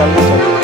চালিয়ে চালিয়ে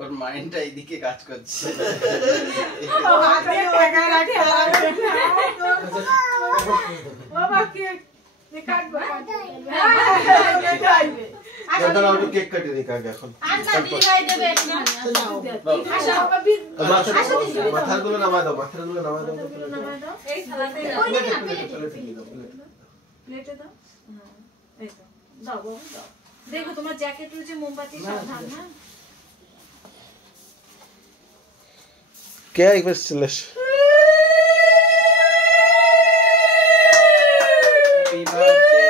ওর মাইন্ডটা এইদিকে কাজ করছে কেক কাটি দিক আগে এখন মাথাগুলো নামায় দাও মাথাগুলো নামায় দাও দেখো তোমার জ্যাকেট রয়েছে মোমবাতি সাবধান না क्या एक बार चलश हैप्पी बर्थडे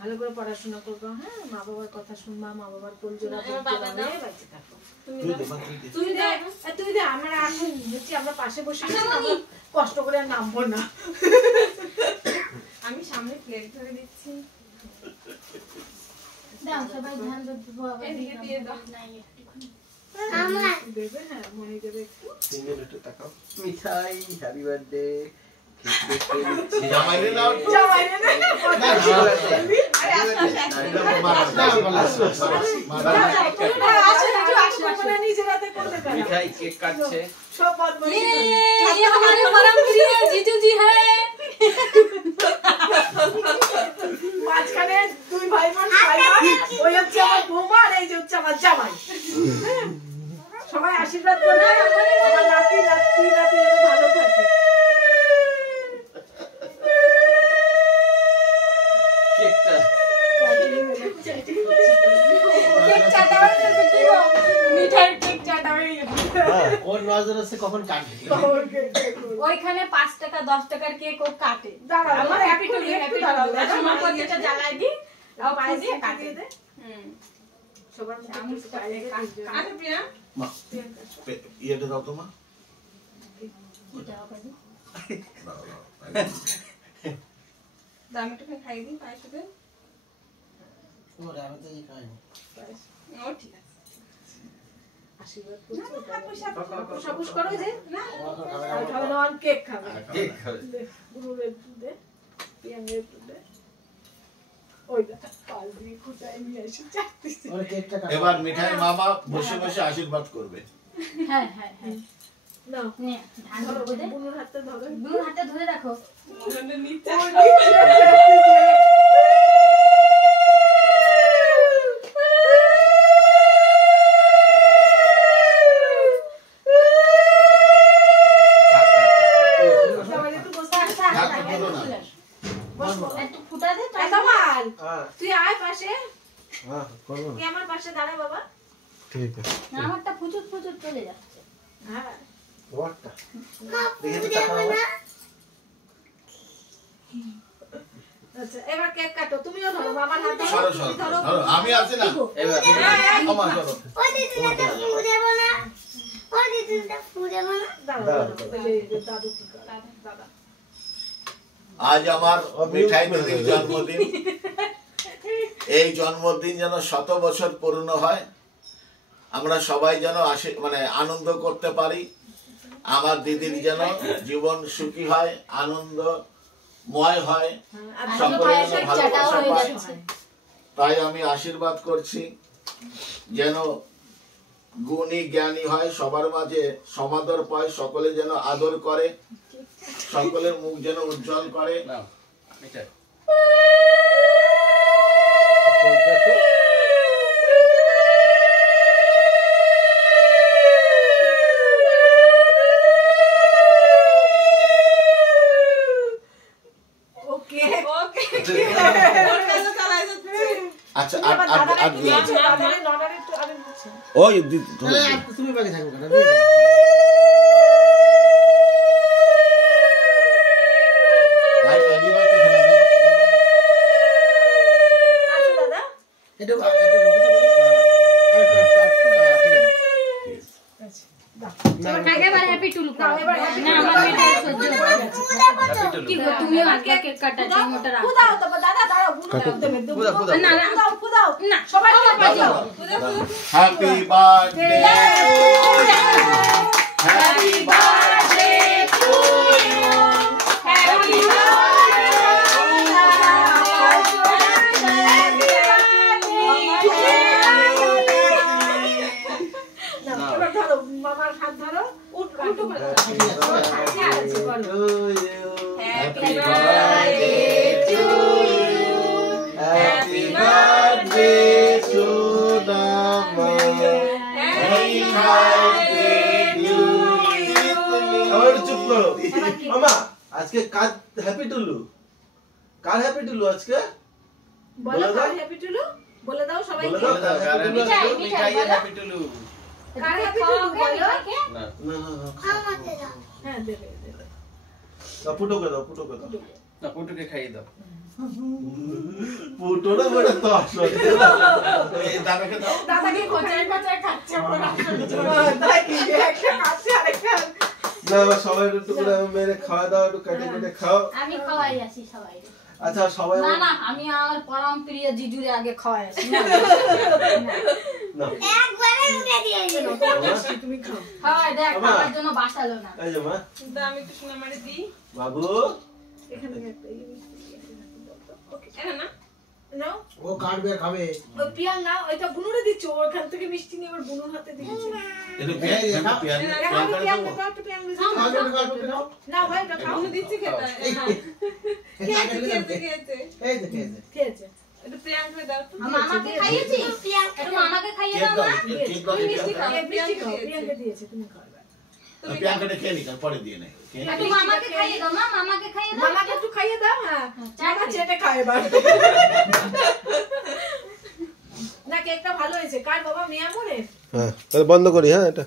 ভালো করে পড়াশোনা করবো হ্যাঁ মা বাবার কথা শুনবা মা বাবার কোল জোড়া বাচ্চা থাকো তুই দে আমরা এখন হচ্ছে আমরা পাশে বসে কষ্ট করে আর নামবো না আমি সামনে প্লেট ধরে দিচ্ছি দাও সবাই ধ্যান দেবো এদিকে দিয়ে দাও আমার দেবে হ্যাঁ মনে দেবে একটু সিঙ্গেল একটু তাকাও মিঠাই হ্যাপি বার্থডে জামাইরে নাও জামাইরে না মিঠাই কেক কাটছে সব বদমাইশি ये हमारे परम प्रिय जीजू जी है মাঝখানে দুই ভাই বোন ওই হচ্ছে আমার বৌমা আর এই যে হচ্ছে আমার জামাই সবাই আশীর্বাদ করবে আমার নাতি ভালো থাকে কেকটা केक चाटा हुआ है तो मिठाई केक चाटा हुआ है ওর নজর আছে কখন কাটবে ওইখানে 5 টাকা 10 টাকার কেক ও কাটে দাঁড়াও, আমার হ্যাপি টু একটু হ্যাপি দাঁড়াও, টু দাঁড়াও। আমার পকেটটা জ্বালাই দি আর পায়ে পায়ে দিয়ে কাটে দিয়ে দে সবার মুখে আমি একটু পায়ে দিয়ে দিস। কাটে প্রিয়া ইয়েটা দাও তো মা দাম একটু খাই দিই পায়ের সাথে ওরে আমি তো খাইনি ও ঠিক আছে আশীর্বাদ করছি না, হাপুস, সাপুস করো যে না আর খাবে না অন কেক খাবে কেক খাবে দে গুরুর একটু দে পিয়াঙ্গের একটু দে ওই দেখা পাল দিয়ে খুঁটায় নিয়ে এসে চাটতেছি ওরে কেকটা কাটো এবার মিঠাই মামা বসে বসে আশীর্বাদ করবে হ্যাঁ হ্যাঁ হ্যাঁ না নে ধান ধরো দেবো দে বুনুর হাতটা ধরো দুই হাতে ধরে রাখো নিচে সবাই একটু বসে থাক, বলো না। একটু ফুটা দে কামাল হ্যাঁ তুই আয় পাশে হ্যাঁ করবো তুই আমার পাশে দাঁড়া বাবা ঠিক আছে না আমারটা ফুচুর ফুচুর চলে যাচ্ছে হ্যাঁ ওয়াটটা দেখে তো তাকাও আচ্ছা এবার কেক কাটো তুমিও ধরো বাবার হাত ধরো সরো তুমি সরো ধরো ধরো আমি আছি না এবার ক্ষমা করো ওই দিদিটা ফুলে বলা ওই দিদিটা ফুলে বলা দাঁড়াও এই যে দাদু কি করে দাদা আজ আমার মিঠাই দিদির জন্মদিন এই জন্মদিন যেন 100 বছর পূর্ণ হয় আমরা সবাই যেন মানে আনন্দ করতে পারি আমার দিদির যেন জীবন সুখী হয় আনন্দময় হয় সকলে যেন ভালোবাসা পায় তাই আমি আশীর্বাদ করছি যেন গুণী জ্ঞানী হয় সবার মাঝে সমাদর পায় সকলে যেন আদর করে সকলের মুখ যেন উজ্জ্বল করে এটা দেখো ওকে ওকে ওর কাছে চালাই যাচ্ছে আচ্ছা আমার আর দাদাকে আর দিয়েছে, দাদাকে ননারে একটু আমি দিচ্ছি। ওই তাহলে আর তুমি বাকি থাকো কেন দিয়ে দাও। ভাই হ্যাপি বার্থডে খেলা আচ্ছা দাদা এটা লক্ষ্য করে ঠিক আছে একেবারে হ্যাপি টুলু নাও, এবার happy না টুলু। আমার মেয়েটা সহ্য হয় না। হ্যাপি টুলু কি গো তুমিও আজকে কেক কাটাচ্ছো মোটা রাখো ফুদাও তো দাদা দাঁড়াও ফুদাও দেবে ফুদাও, ফুদাও। না না ফুদাও ফুদাও না সবাই দাও, happy birthday happy birthday to you happy এবার ধরো মামার হাত ধরো উঠো করে দাও। Happy birthday to you happy birthday to দা হ্যাপি বার্থডে টু ইউ আমার চুপ করো মামা আজকে কার হ্যাপি টুলু কার হ্যাপি টুলু আজকে বলে বলে দাও দাও। হ্যাপি টুলু বলে দাও সবাইকে বলে দাও। মিঠাই মিঠাই হ্যাপি টুলু কার হ্যাপি টুলু বলো না না না না আমাকে দাও হ্যাঁ দেবে দেবে ফুটো করে দাও ফুটো করে দাও না পুটুকে খাইয়ে দাও ফুটো না বড় তো আসলে এই দাদাকে দাও দাদাকে কোচাই কোচাই খাচ্ছে ওরা তাই কি একটা খাচ্ছে আরেকটা না আমার সবাই একটু করে মেরে খাওয়া দাও একটু কেটে কেটে খাও আমি খাওয়াই আসি সবাই আচ্ছা সবাই না না আমি আমার পরম প্রিয় জিজুরে আগে খাওয়াই আসি না একবারে উঠে দিয়েছি তুমি খাও খাওয়াই দেখ বাবা। খাওয়ার জন্য বাসালো না এই যে মা কিন্তু আমি একটু শুনে মারি দিই বাবু এখানে একটা ওকে এটা না নাও ও কার্ড বের খাবে ওই পিয়াল নাও ওইটা বুনুরে দিচ্ছ ওখান থেকে মিষ্টি নিয়ে আবার বুনুর হাতে দিয়েছি এটা পিয়ান পিয়ান এখন পিয়ান পিয়াল দাও একটু পিয়াল দিচ্ছি নাও। না ভাই এটা খাও দিচ্ছি খেতে এই যে খেয়েছে একটু প্রিয়াঙ্কা দাও মামাকে খাইয়েছি একটু মামাকে খাইয়ে কেক দাও দাও না কেক দাও মিষ্টি খাও মিষ্টি খাও প্রিয়াঙ্কা দিয়েছে তুমি খাও এবার। পিয়ানকে খেয়ে নি পরে দিয়ে নেই একটু মামাকে খাইয়ে দাও মা মামাকে খাইয়ে দাও মামাকে একটু খাইয়ে দাও হ্যাঁ চাটা চেটে খাও এবার না কেকটা ভালো হয়েছে কার বাবা মেয়া মরে হ্যাঁ তাহলে বন্ধ করি হ্যাঁ এটা